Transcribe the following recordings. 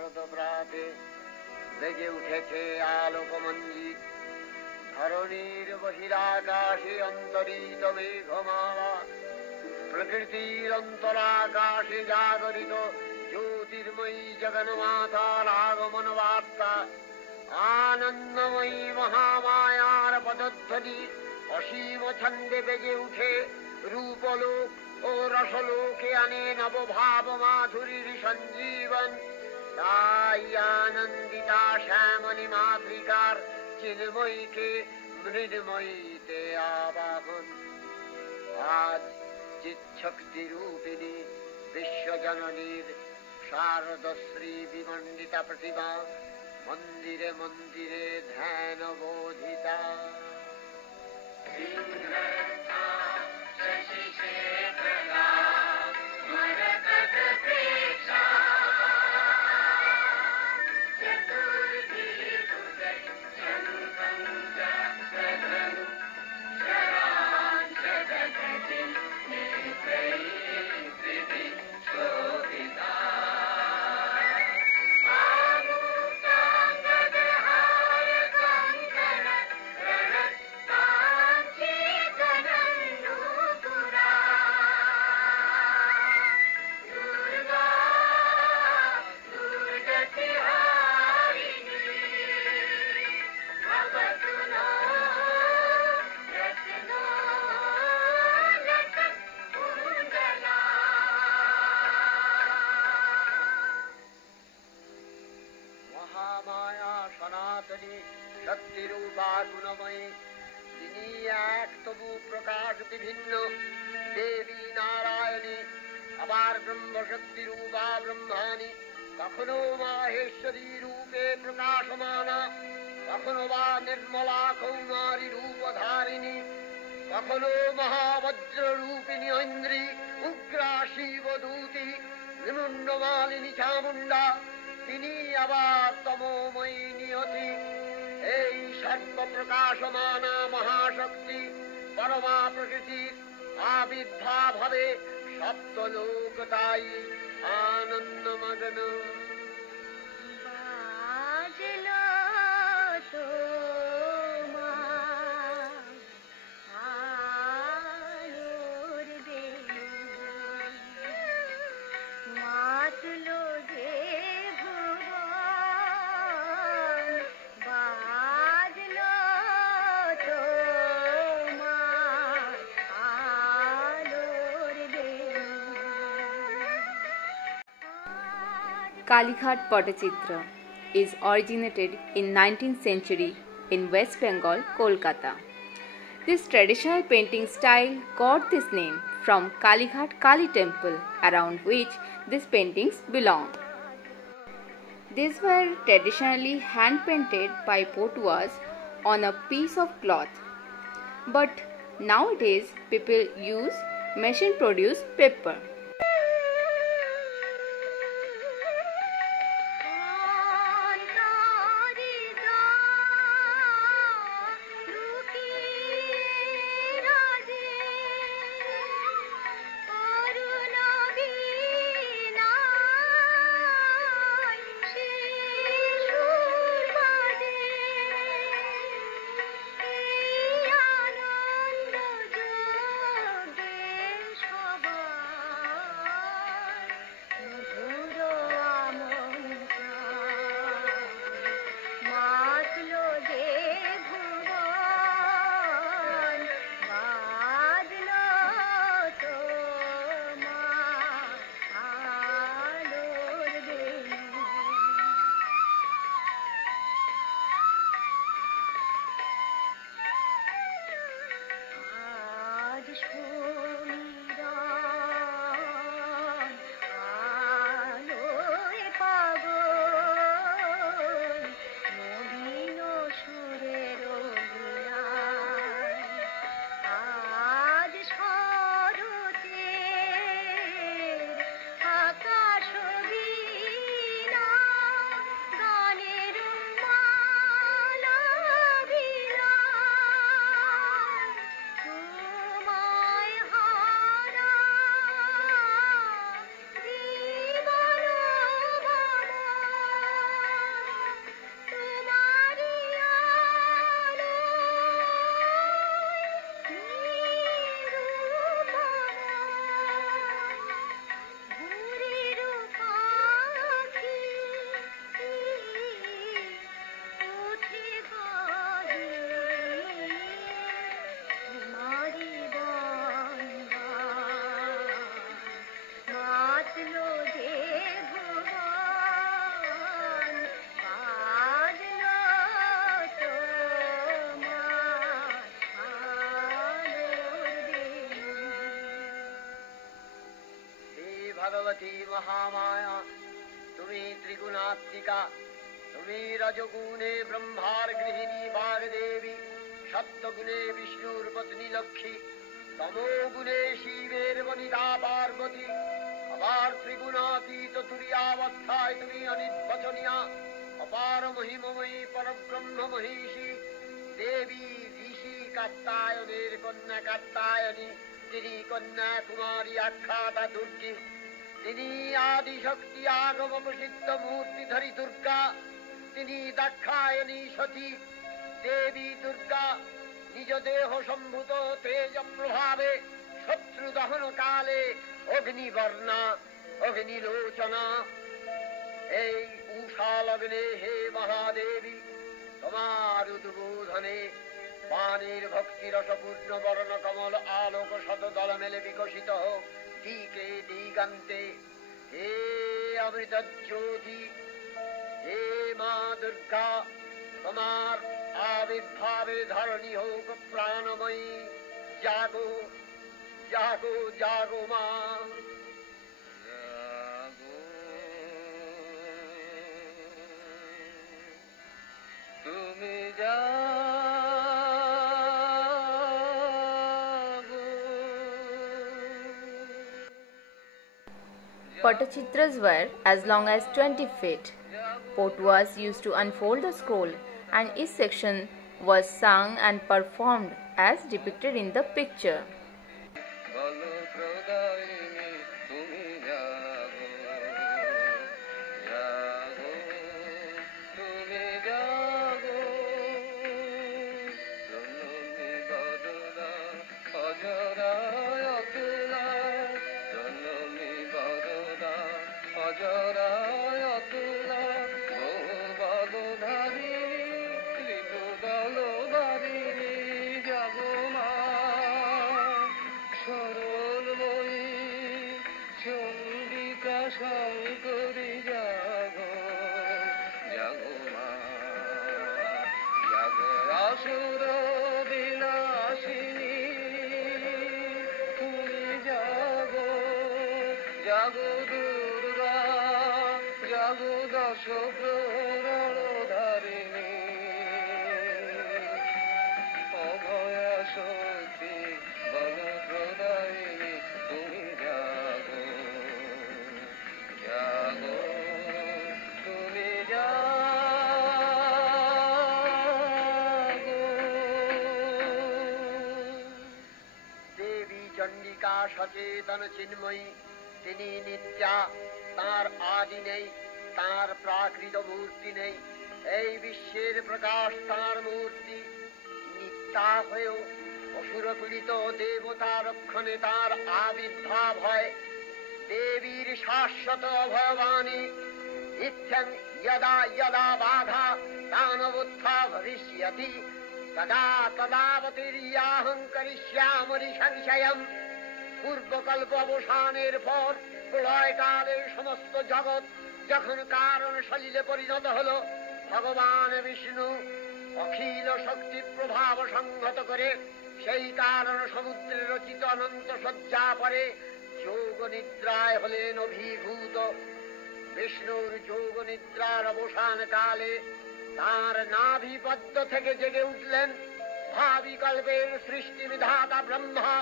শারদ প্রাতে বেজে উঠেছে আলোকমঞ্জিত ধরণীর বহিরাকাশে অন্তরিত মেঘমালা প্রকৃতির অন্তরাকাশে জাগরিত জ্যোতির্ময়ী জগন্মাতার আগমন বার্তা আনন্দময়ী মহামায়ার পদধ্বনি অসীম ছন্দে বেজে উঠে রূপলোক ও রসলোকে আনে নবভাব মাধুরীর সঞ্জীবন তাই আনন্দিতা শ্যামলী মাতৃকার চিন্ময়ীকে মৃন্ময়ীতে আবাহন আজ চিৎশক্তি রূপিণী বিশ্বজননীর শারদশ্রী বিমণ্ডিতা প্রতিমা মন্দিরে মন্দিরে ধ্যান বোধিতা শক্তিরূপা গুণময়ী তিনি এক তবু প্রকাশ বিভিন্ন দেবী নারায়ণী আবার ব্রহ্মশক্তি রূপা ব্রহ্মাণী কখনো মাহেশ্বরী রূপে প্রকাশমানা কখনো বা নির্মলা কৌমারী রূপধারিণী কখনো মহাবজ্র রূপিণী ঐন্দ্রী উগ্রা শিবদূতি নিমুণ্ডমালিনী চামুণ্ডা তিনি আবার তমোময়ী নিয়তি এই সর্বপ্রকাশমানা মহাশক্তি পরমা প্রকৃতির আবির্ভাব হবে সপ্তলোক তাই আনন্দমগ্ন Kalighat Pattachitra is originated in 19th century in West Bengal, Kolkata. This traditional painting style got this name from Kalighat Kali temple around which these paintings belong. These were traditionally hand painted by Potuas on a piece of cloth. But nowadays people use machine produced paper. ভগবতী মহামায়া, তুমি ত্রিগুণাত্মিকা, তুমি রজগুণে ব্রহ্মার গৃহিণী বাগদেবী, সত্যগুণে বিষ্ণুর পত্নী লক্ষ্মী, তমোগুণে শিবের বনিতা পার্বতী, আবার ত্রিগুণাতীত তুরীয়াবস্থায় তুমি অনির্বচনীয়া, অপার মহিমময়ী পরব্রহ্ম মহিষী দেবী, ঋষি কাত্তায়নের কন্যা কাত্তায়নী, তিনি কন্যা কুমারী আখ্যাতা দুর্গী, তিনি আদিশক্তি আগম প্রসিদ্ধ মূর্তিধরী দুর্গা, তিনি দাক্ষায়ণী সতী দেবী দুর্গা, নিজ দেহ সম্ভূত তেজ প্রভাবে শত্রু দহন কালে অগ্নিবর্ণা অগ্নিলোচনা। এই উষা লগ্নে হে মহাদেবী, তোমার উদ্বোধনে পানির ভক্তি রসপূর্ণ বর্ণ কমল আলোক শত দল মেলে বিকশিত হোক দিকে দিগান্তে। হে অমৃত জ্যোতি, হে মা দুর্গা, তোমার আবির্ভাবে ধরণী হোক প্রাণময়ী। জাগো জাগো জাগো মা, তুমি Patachitras were as long as 20 feet. Potuas used to unfold the scroll, and each section was sung and performed as depicted in the picture. Shankari জাগো জাগো মা, জাগো আসুর বিনাশিনী, তুমি জাগো জাগো দুর্গা, জাগো দশ প্রহরণ ধারিণী, অভয়া শক্তি বল প্রদায়িনী, তুমি জাগো জাগো, তুমি জাগো। দেবী চণ্ডিকা সচেতন চিন্ময়ী, তিনি নিত্যা, তাঁর আদি নেই, তাঁর প্রাকৃত মূর্তি নেই। এই বিশ্বের প্রকাশ তাঁর মূর্তি, নিত্যা হয়েও অসুরপীড়িত দেবতা রক্ষণে তাঁর আবির্ভাব হয়। দেবীর শাশ্বত অভয়বাণী, ইত্যং যদা যদা বাধা দানবোত্থা ভবিষ্যতি তদা তদাবতীর্যাহং করিষ্যামি সংশয়ম। পূর্বকল্প অবসানের পর প্রলয়কালে সমস্ত জগৎ যখন কারণ সলিলে পরিণত হল, ভগবান বিষ্ণু অখিল শক্তি প্রভাব সংহত করে সেই কারণ সমুদ্রে রচিত অনন্ত শয্যা পরে যোগ নিদ্রায় হলেন অভিভূত। বিষ্ণুর যোগ নিদ্রার অবসান কালে তাঁর নাভিপদ্ম থেকে জেগে উঠলেন ভাবিকল্পের সৃষ্টি বিধাতা ব্রহ্মা।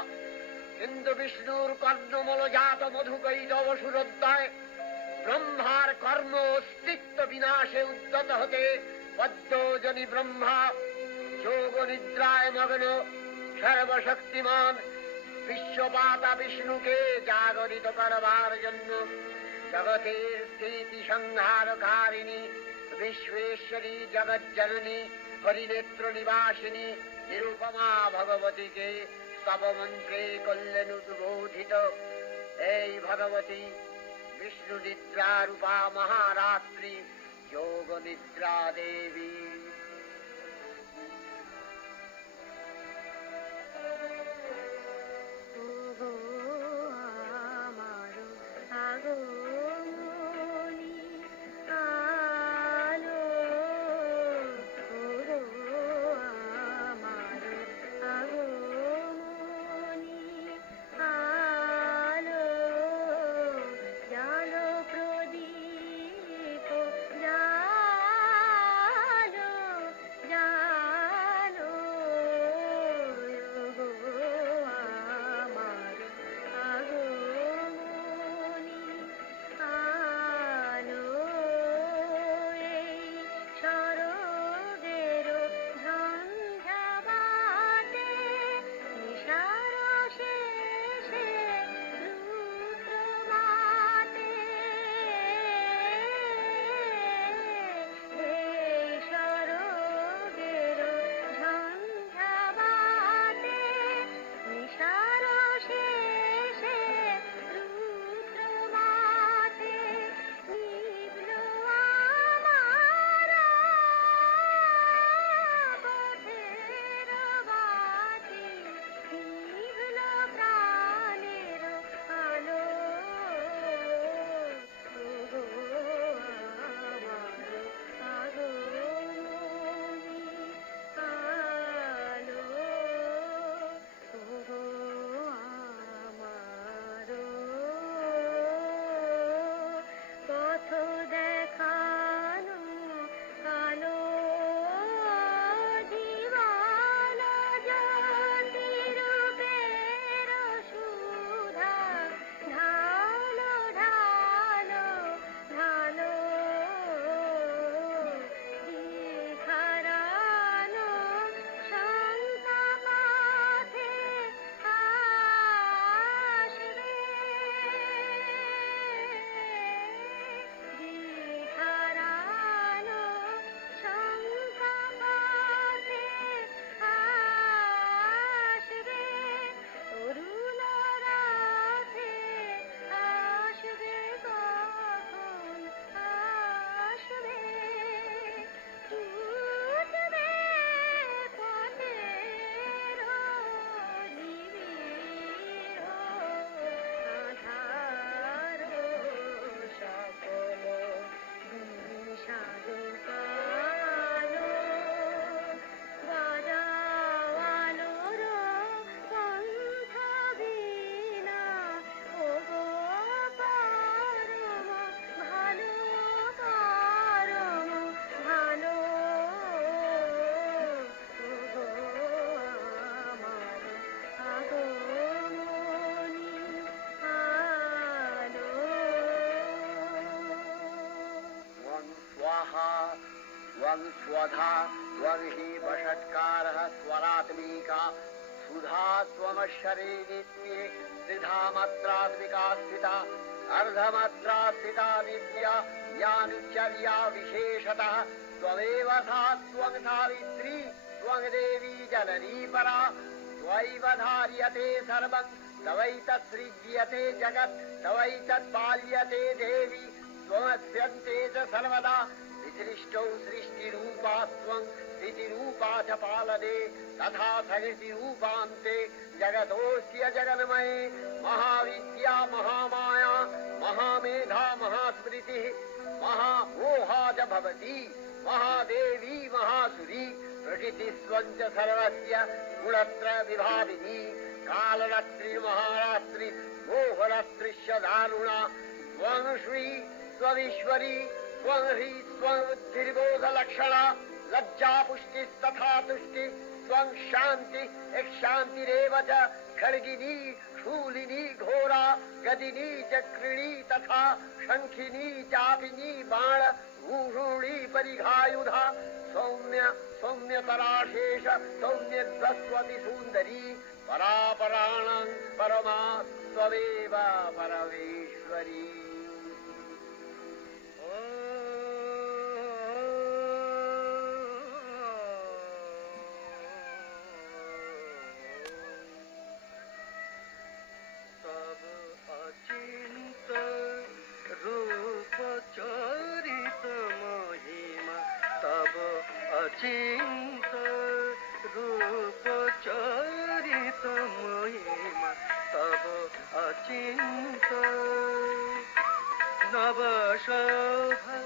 কিন্তু বিষ্ণুর কর্ণমলজাত মধুকৈটব সুরোদ্দয় ব্রহ্মার কর্ম অস্তিত্ব বিনাশে উদ্যত হতে পদ্মজনী ব্রহ্মা যোগ নিদ্রায় মগ্ন সর্বশক্তিমান বিশ্বপাতা বিষ্ণুকে জাগরিত করবার জন্য জগতের স্থিতি সংহারকারিণী বিশ্বেশ্বরী জগজ্জননী হরিনেত্র নিবাসিনী নিরুপমা ভগবতীকে স্তবমন্ত্রে করলেন উদ্বোধিত। এই ভগবতী বিষ্ণু নিদ্রা রূপা মহারাত্রি যোগ নিদ্রা দেবী। स्वाहा त्वं स्वधा त्वं हि वषट्कारः स्वरात्मिका सुधा त्वमक्षरे नित्ये त्रिधा मात्रात्मिका स्थिता अर्धमात्रा स्थिता विद्या यानुचर्या विशेषतः त्वमेव सा त्वं सावित्री त्वं देवी जननी परा त्वयैव धार्यते सर्वं तवैतत्सृज्यते जगत् तवैतत्पाल्यते देवी त्वमस्यन्ते च सर्वदा विसृष्टौ सृष्टिरूपा त्वं स्थितिरूपा च पालने तथा सकृतिरूपान्ते जगतोऽस्य जगन्मये महाविद्या महामाया महामेधा महास्मृतिः महामोहा च भवति महादेवी महासुरी प्रकृतिस्त्वं च सर्वस्य गुणत्रय विभाविनी कालरात्रि महारात्रि मोहरात्रिश्च दारुणा त्वं श्री त्वमीश्वरी त्वं ह्री त्वं बुद्धिर्बोधलक्षणा लज्जा पुष्टिस्तथा तुष्टि त्वं शान्ति शान्तिरेव च खड्गिनी शूलिनी घोरा गदिनी चक्रिणी तथा शङ्खिनी चापिनी बाण भूषुणी परिघायुधा सौम्य सौम्यतराशेष सौम्यध्वस्वति सुन्दरी परापराणां परमा त्वमेव परमेश्वरी। अचिंत रूप चरित महिमा तब अचिंत नव शोभा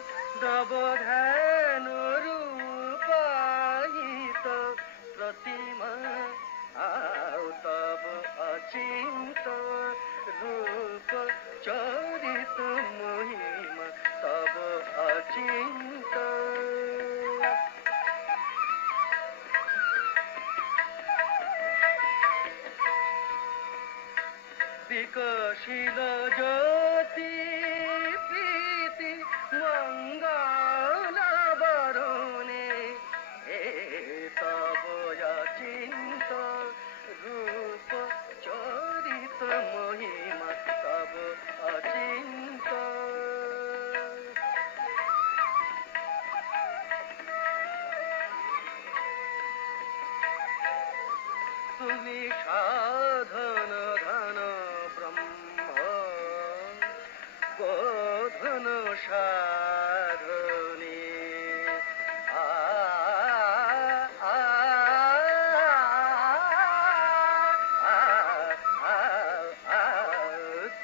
नव ध्यान रूपायित प्रतिमा आओ तब अचिंत रूप चरित महिमा तब अचिंत विकसिल ज्योति प्रीति मंगल बरुणे हे तब अचिंत रूप चरित महिमा तब अचिंत तुमी साधन धन बोधन साधने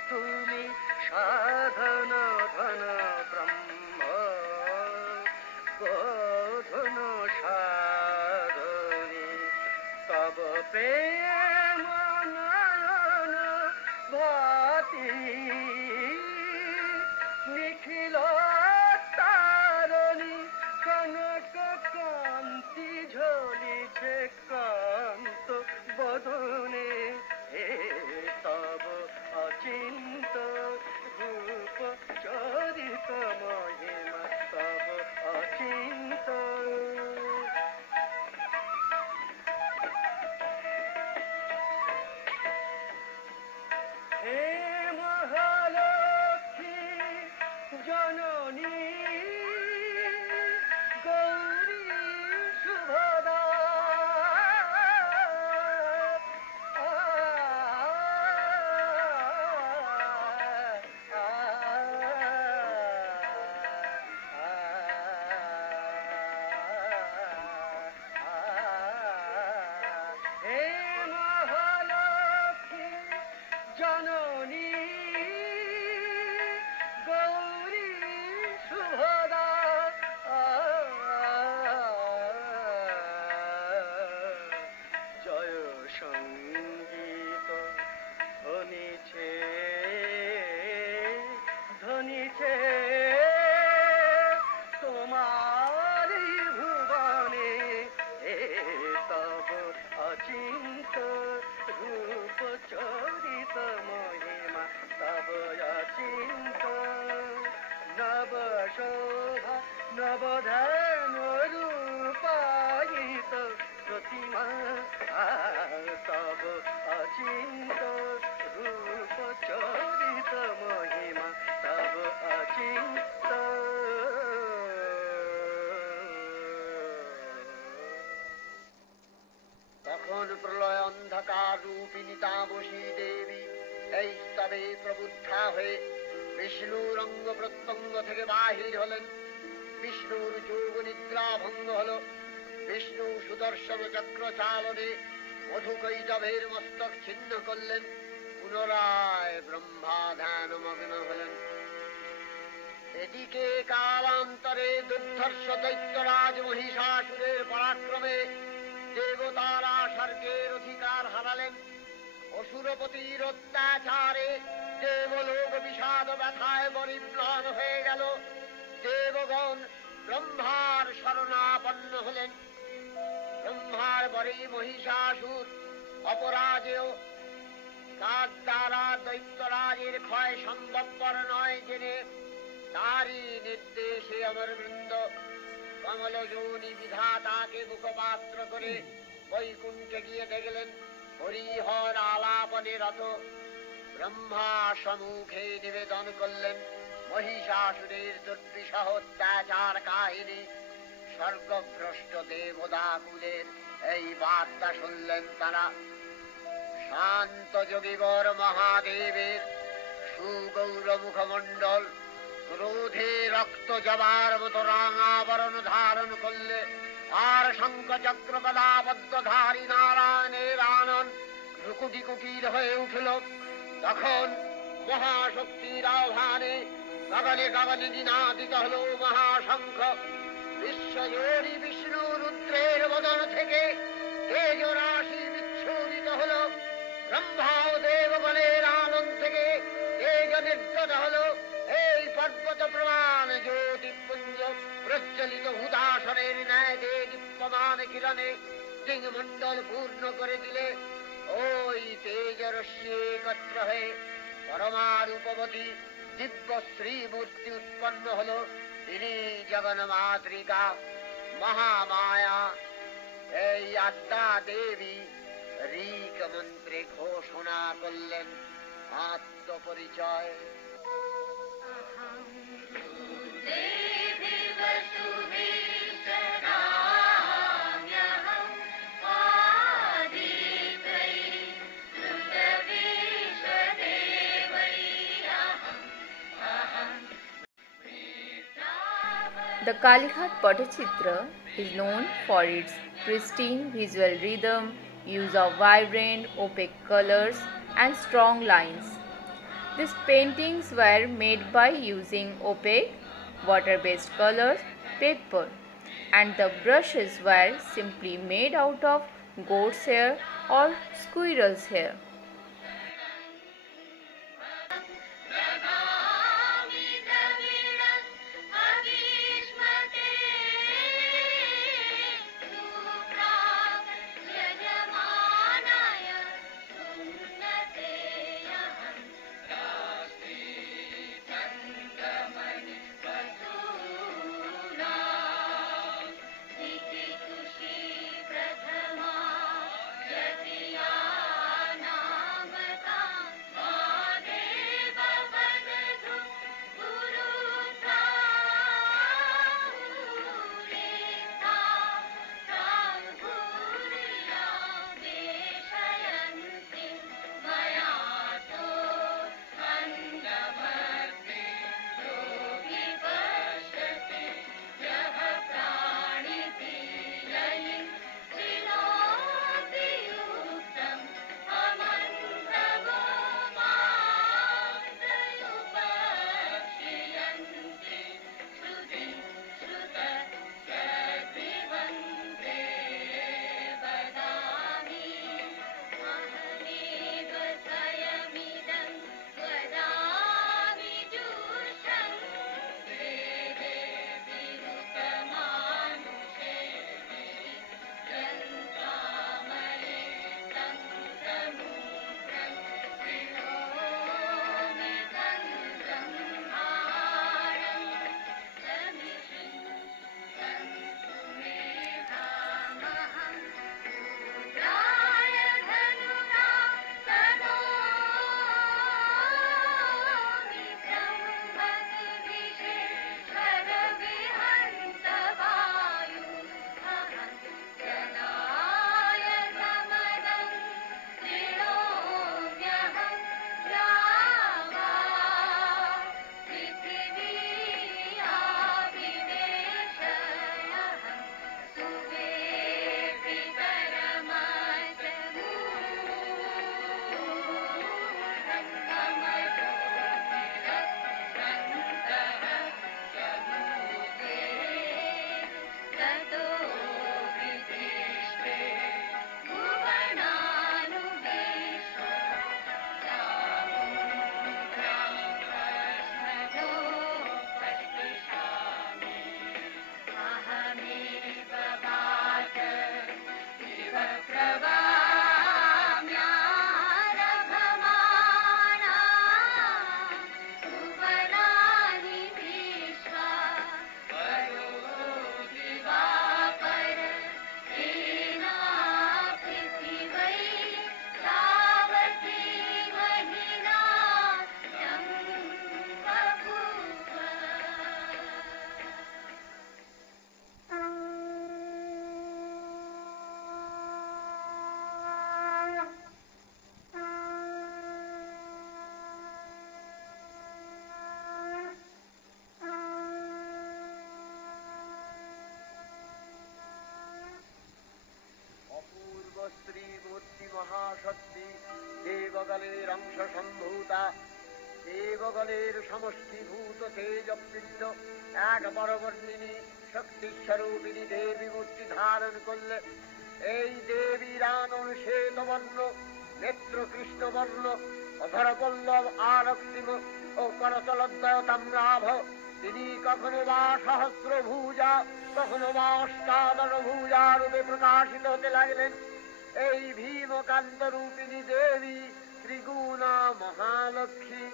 तुमी साधन धन ब्रह्म बोधन साधने तब प्रेम नयन भाति निखिल तारणी कनक कांति झलिছে कांत बदने हे तब अचिंत रूप चरित महिमा तब अचिंत हे महालक्ष्मी जननी गौरी शुभदा हे महालक्ष्मी जननी गौरी शुभदा जय संगीत ध्वनि छे तुम्हारी भुवने हे तब अचिंत रूप चरित महिमा तब अचिंत नव शोभा नवधान रूपायित प्रतिमा तब अचिंत रूप चरित महिमा तब अचिंत তখন প্রলয় অন্ধকার রূপিণী তামসী দেবী এই স্তবে প্রবুদ্ধা হয়ে বিষ্ণুর অঙ্গ প্রত্যঙ্গ থেকে বাহির হলেন। বিষ্ণুর যোগ নিদ্রা ভঙ্গ হল। বিষ্ণু সুদর্শন চক্র চালনে মধুকৈটভের মস্তক ছিন্ন করলেন। পুনরায় ব্রহ্মা ধ্যান মগ্ন হলেন। এদিকে কালান্তরে দুর্ধর্ষ দৈত্যরাজ মহিষাসুরের পরাক্রমে দেবতারা স্বর্গের অধিকার হারালেন। অসুরপতির অত্যাচারে দেবলোক বিষাদ ব্যথায় পরিম্লান হয়ে গেল। দেবগণ ব্রহ্মার শরণাপন্ন হলেন। ব্রহ্মার পরে মহিষাসুর অপরাজেয়, তার দ্বারা দৈত্যরাজের ক্ষয় সম্ভবপর নয় জেনে তারই নির্দেশে অমরবৃন্দ কমলযোনি বিধাতাকে মুখপাত্র করে বৈকুণ্ঠে গিয়ে দেখলেন হরিহর আলাপনে রত। ব্রহ্মা সম্মুখে নিবেদন করলেন মহিষাসুরের দুর্বিষহ অত্যাচার কাহিনী। স্বর্গভ্রষ্ট দেবদাকুলের এই বার্তা শুনলেন তারা। শান্ত যোগীবর মহাদেবের সুগৌর মুখমণ্ডল ক্রোধে রক্ত জবার মতো রাঙাবরণ ধারণ করলে, আর শঙ্খ চক্র গদাবদ্ধধারী নারায়ণের আনন্দ রুকুটি কুটির হয়ে উঠল। তখন মহাশক্তির আহ্বানে গগনে গগনে দিনাদিত হল মহাশঙ্খ। বিশ্বজোরী বিষ্ণু রুদ্রের বদন থেকে তেজ রাশি বিচ্ছুরিত হল। ব্রহ্মা ও দেবগণের আনন্দ থেকে তেজ নির্গত হল। এই পর্বত প্রমাণ জ্যোতিপুঞ্জ প্রজ্বলিত হুদাসনের ন্যায় দীপ্যমান কিরণে দিংমণ্ডল পূর্ণ করে দিলে ওই তেজরশ্মি একত্র হয়ে পরমারূপবতী দিব্য শ্রীমূর্তি উৎপন্ন হল। তিনি জগন্মাতৃকা মহামায়া। এই আদ্যা দেবী ঋক মন্ত্রে ঘোষণা করলেন আত্মপরিচয়। The Kalighat Patachitra is known for its pristine visual rhythm, use of vibrant, opaque colors, and strong lines. These paintings were made by using opaque, water-based colors, paper, and the brushes were simply made out of goat's hair or squirrel's hair. দেবশ্রীমূর্তি মহাশক্তি, দেবগলের অংশ সম্ভূতা, দেবগলের সমষ্টিভূত তেজপিণ্ড এক বরবর্ণিনী শক্তিস্বরূপিণী দেবী মূর্তি ধারণ করলে এই দেবীর আনন শ্বেতবর্ণ, নেত্র কৃষ্ণবর্ণ, অধরপল্লব আরক্তিম ও করতলদ্বয় তাম্রাভ। তিনি কখনো বা সহস্রভুজা, কখনো বা অষ্টাদশভুজা রূপে প্রকাশিত হতে লাগলেন। এই ভীমকান্ত রূপিণী দেবী ত্রিগুণা মহালক্ষ্মী,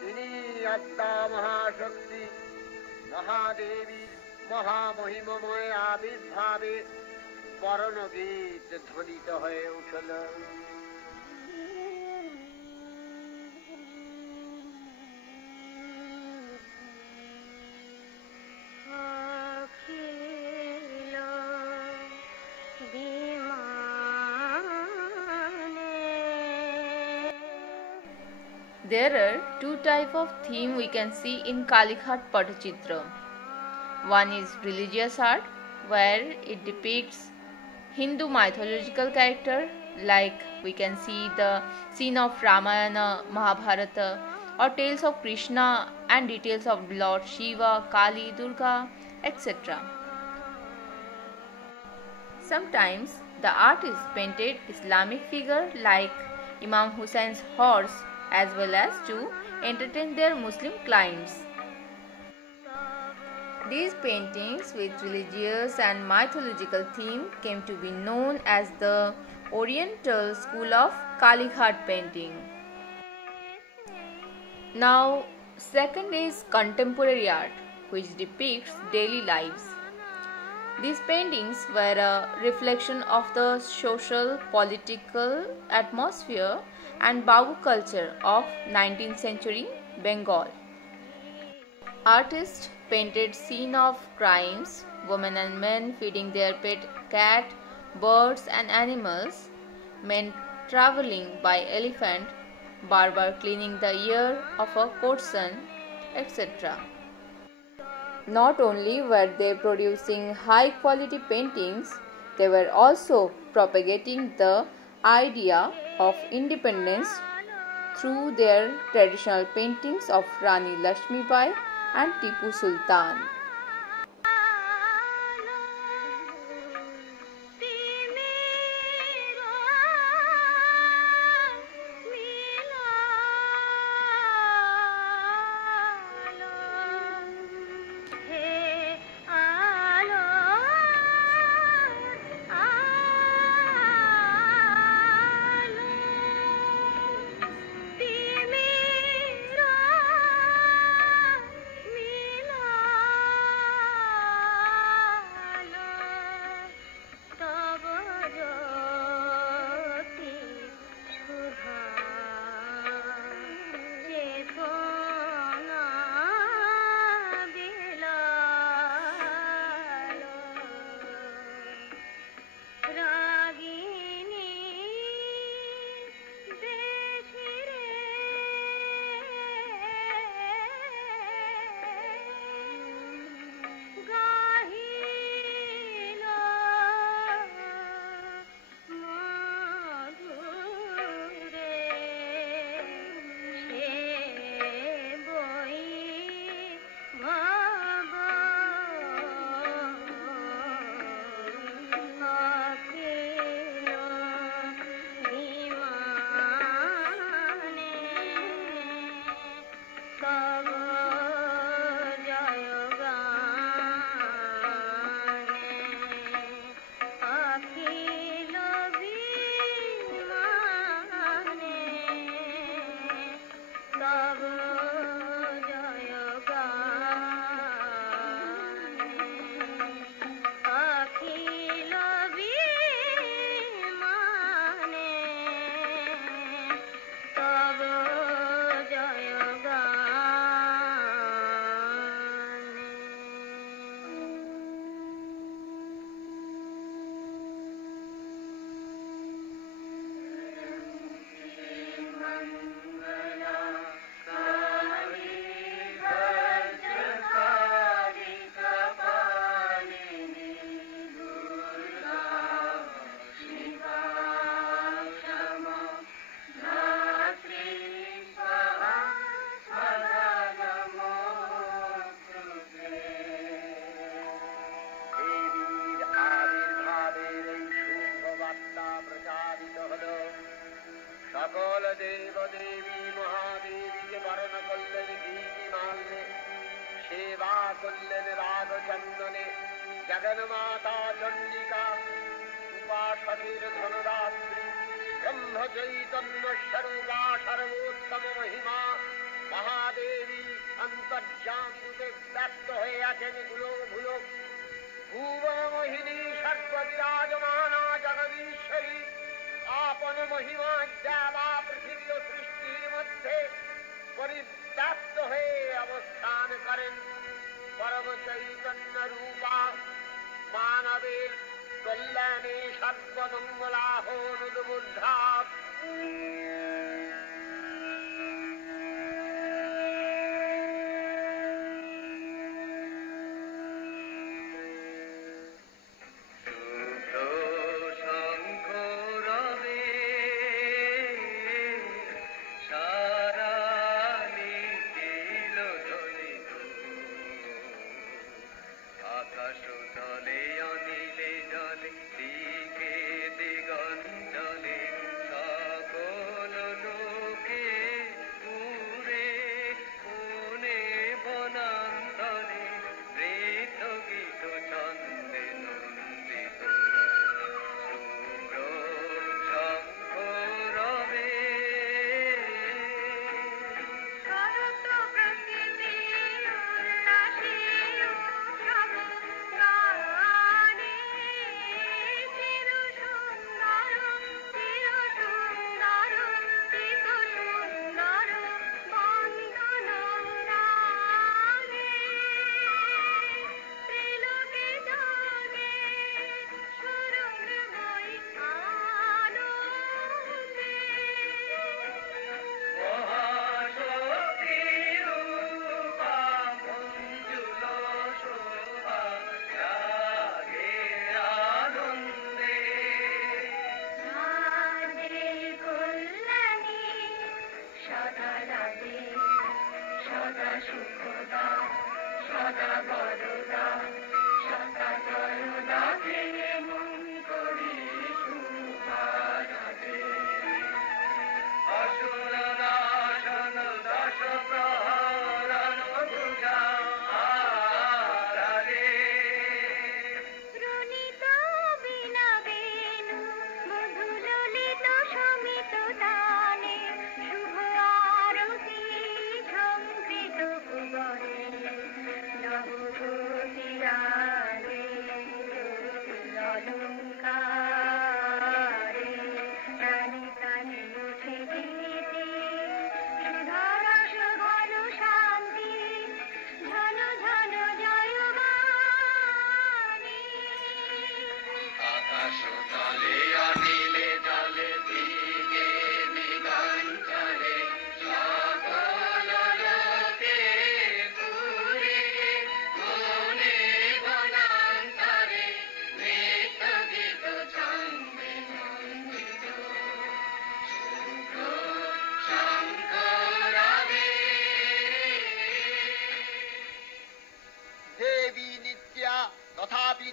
তিনি আদ্যা মহাশক্তি। মহাদেবী মহামহিমময় আবির্ভাবে বরণগীত ধ্বনিত হয়ে উঠল। There are two types of theme we can see in Kalighat Patachitra. One is religious art, where it depicts Hindu mythological character, like we can see the scene of Ramayana, Mahabharata, or tales of Krishna and details of Lord Shiva, Kali, Durga, etc. Sometimes the artist painted Islamic figure like Imam Hussein's horse, as well as to entertain their Muslim clients. These paintings with religious and mythological theme came to be known as the Oriental school of Kalighat painting. Now, second is contemporary art, which depicts daily lives. These paintings were a reflection of the social, political atmosphere and Babu culture of 19th century Bengal. Artists painted scene of crimes, women and men feeding their pet cat, birds and animals, men traveling by elephant, barber cleaning the ear of a courtesan, etc. Not only were they producing high quality paintings, they were also propagating the idea of independence through their traditional paintings of Rani Lakshmi Bai and Tipu Sultan. জগন্মাতা Chandika উপাসকের ধনদাত্রী ব্রহ্ম চৈতন্য স্বরূপা সর্বোত্তম মহিমা মহাদেবী অন্তর্যামী রূপে ব্যক্ত হয়ে আছেন গুলো ভুলো ভুবন মোহিনী সর্ব বিরাজমানা জগদীশ্বরী আপন মহিমা দেবা পৃথিবী ও সৃষ্টির মধ্যে পরিব্যাপ্ত হয়ে অবস্থান করেন পরম চৈতন্য রূপা মানবের কল্যাণে সর্বমঙ্গলাহ অনুদ্বুদ্ধা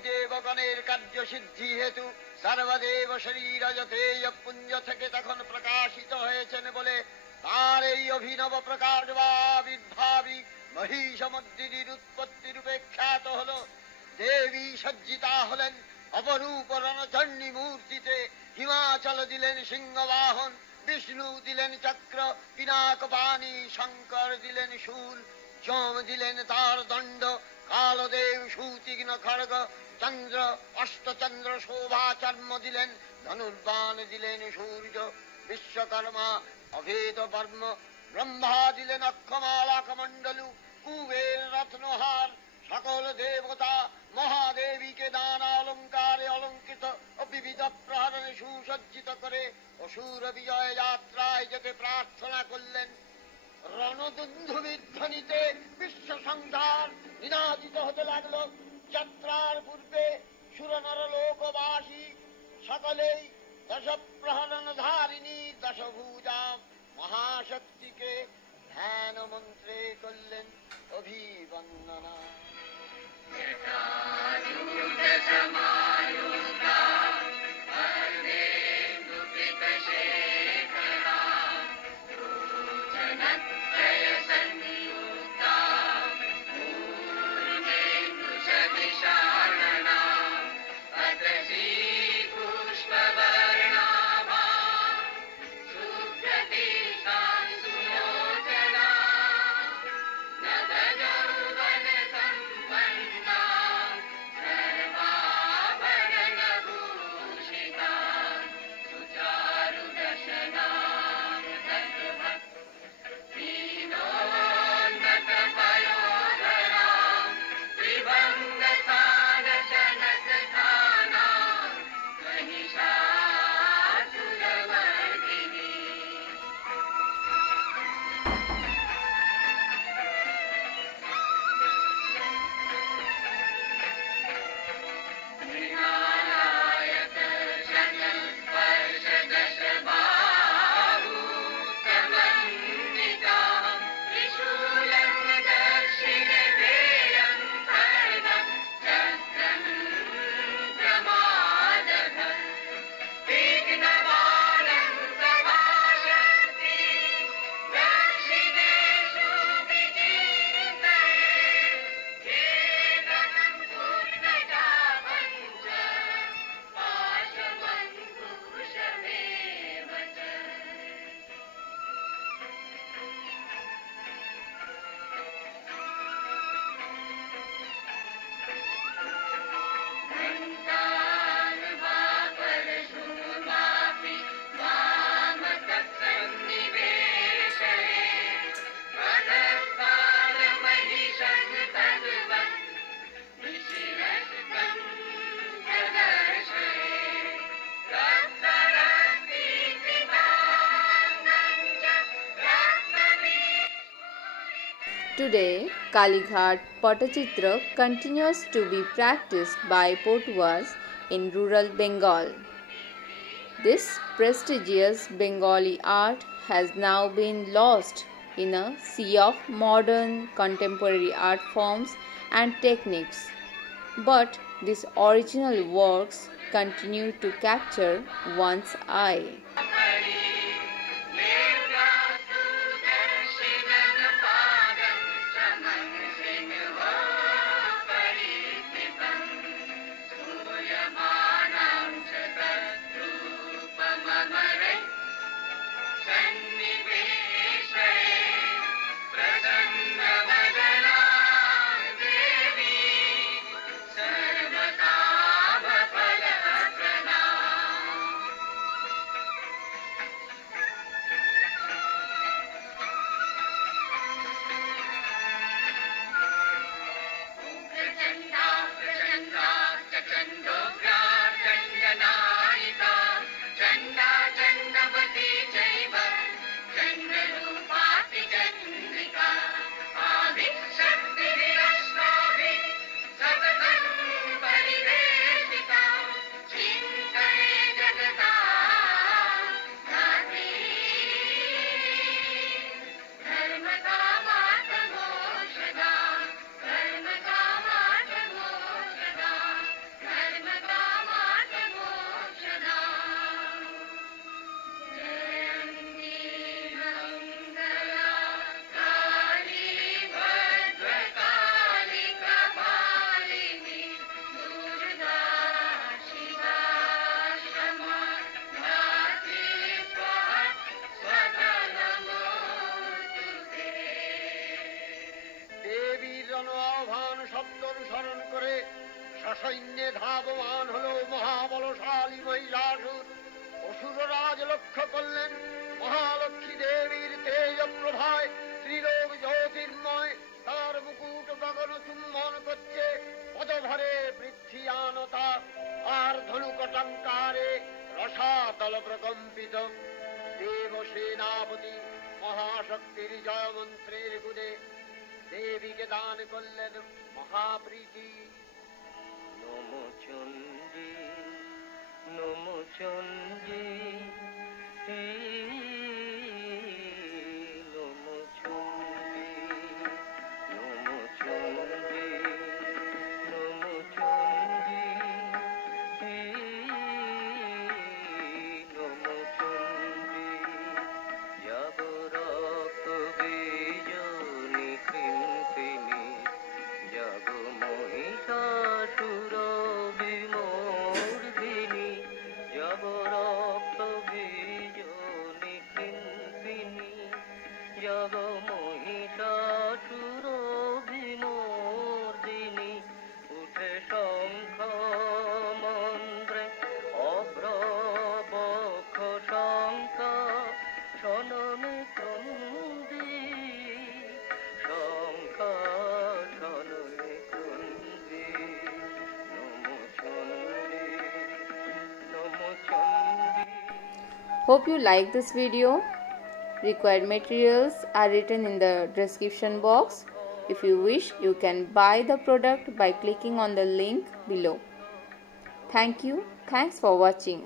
দেবগণের কার্য সিদ্ধি হেতু সর্বদেব শরীর যথেয় পুঞ্জ থেকে তখন প্রকাশিত হয়েছেন বলে তার এই অভিনব প্রকাশ বা আবির্ভাবী মহিষমর্দিনীর উৎপত্তি রূপে খ্যাত হল। দেবী সজ্জিতা হলেন অপরূপ রণচণ্ডী মূর্তিতে। হিমাচল দিলেন সিংহবাহন, বিষ্ণু দিলেন চক্র পিনাক পানি, শঙ্কর দিলেন শূল, যম দিলেন তার দণ্ড, কালদেব সুতীক্ষ্ণ খড়গ, চন্দ্র অষ্টচন্দ্র শোভা চর্ম দিলেন, ধনুর্বাণ দিলেন সূর্য, বিশ্বকর্মা অভেদ বর্ম, ব্রহ্মা দিলেন অক্ষমালা কমণ্ডলু, কুবের রত্নহার, সকল দেবতা মহাদেবীকে নানা অলঙ্কারে অলঙ্কৃত ও বিবিধ প্রহরণে সুসজ্জিত করে অসুর বিজয় যাত্রায় যেতে প্রার্থনা করলেন। রণদুন্ধুবির ধ্বনিতে বিশ্ব সংসার নিনাদিত হতে লাগল। যাত্রার পূর্বে সুরনর লোকবাসী সকলেই দশপ্রহরণ ধারিণী দশভুজা মহাশক্তিকে ধ্যান মন্ত্রে করলেন অভিবন্দনা। Shadishana Today, Kalighat Patachitra continues to be practiced by Potuas in rural Bengal. This prestigious Bengali art has now been lost in a sea of modern contemporary art forms and techniques. But these original works continue to capture one's eye. অনুসরণ করে সসৈন্যে ধাবমান হলো মহাবলশালী মহিষাসুর। অসুররাজ লক্ষ্য করলেন মহালক্ষ্মী দেবীর তেজ প্রভায় ত্রিলোক জ্যোতির্ময়, তার মুকুট গগন চুম্বন করছে, পদভরে পৃথ্বীয়ানতা আর ধনুকটঙ্কারে রসাতল প্রকম্পিত। দেব সেনাপতি মহাশক্তির জয় মন্ত্রের গুণে দেবীকে দান করলেন মহাপ্রীতি। নমো চণ্ডী নমো চণ্ডী নমো চণ্ডী নমো চণ্ডী নমো চণ্ডী নমো চণ্ডী। যাব রক্ত বীজনি কৃন্তিনি, যাব মহিষাসুর বিমর্দিনী, যাব রক্ত বীজনি কৃন্তিনি, যাব মহিষাসুর বিমর্দিনী। উঠে শঙ্খ মন্ত্রে অভ্রবক্ষ শঙ্খ শননে ক্রন্দী, শঙ্খ শননে ক্রন্দী। নমো চণ্ডী নমো Chandi. Hope you like this video. Required materials are written in the description box. If you wish, you can buy the product by clicking on the link below. Thank you. Thanks for watching.